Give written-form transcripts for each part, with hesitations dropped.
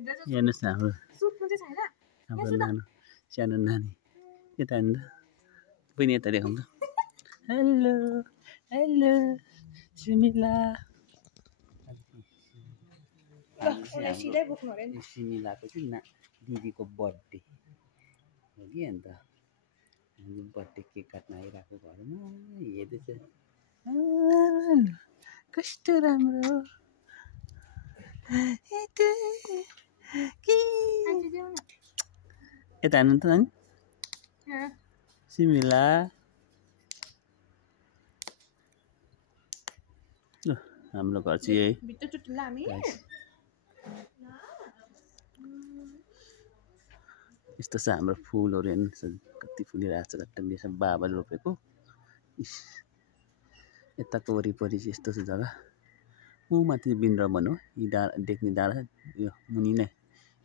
हेर्नुहोस् न हाम्रो नानो सानो नानी यता हेर्नु त बहिनी यता देखाउनु त हेलो हेलो सिमिला सिमिलाको चाहिँ दिदीको बर्थडे हो कि अन्त बर्थडे केक काट्न आइरहेको घरमा हेर्दैछ कस्तो राम्रो यता हेर्नु त नानी सिमिला हाम्रो घर चाहिँ यही यस्तो छ हाम्रो फुलहरू हेर्नु कति फुलिरहेको छ कति बाबाले रोपेको यताको वरिपरि चाहिँ यस्तो छ जग्गा ऊ माथि वृन्दावन हो यी देख्ने डाँडा यो मुनि नै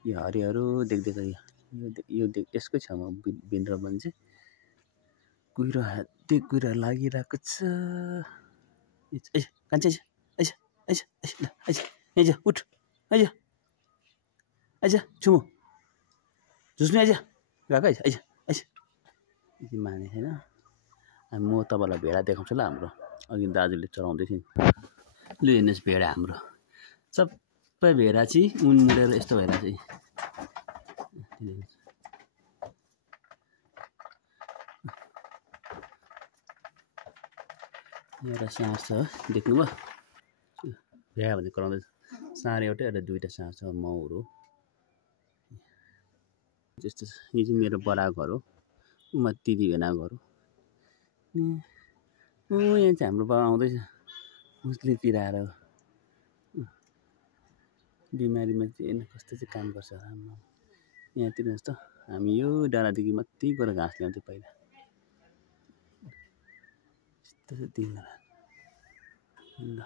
यो हरियोहरू देख्दै यो यसकै छेउमा वृन्दावन चाहिँ कुहिरो हात्ती कुहिरो लागिरहेको छ कान्छी आइज उठ आइज छुमो झुस्मी आइज गएको आइज माने छैन म तपाईँलाई भेडा देखाउँछु ल हाम्रो अघि दाजुले चलाउँदै थियो लु हेर्नुहोस् भेडा हाम्रो सबै भेडा चाहिँ उन्मुडेर यस्तो भइरहेको छ एउटा साँड छ देख्नुभयो भ्या भने कराउँदैछ साँड एउटा एउटा दुईवटा साँड छ माउहरू त्यस्तो छ यो चाहिँ मेरो बडाको घर हो उमा दिदी भेनाको घर हो यहाँ चाहिँ हाम्रो बाबा आउँदैछ मुस्ली पिराएर बिमारीमा चाहिँ कस्तो चाहिँ काम गर्छ राम्रो यहाँतिर जस्तो हामी यो डाँडादेखि माथि गएर घाँस ल्याउँथ्यो पहिला यस्तो चाहिँ दिन ल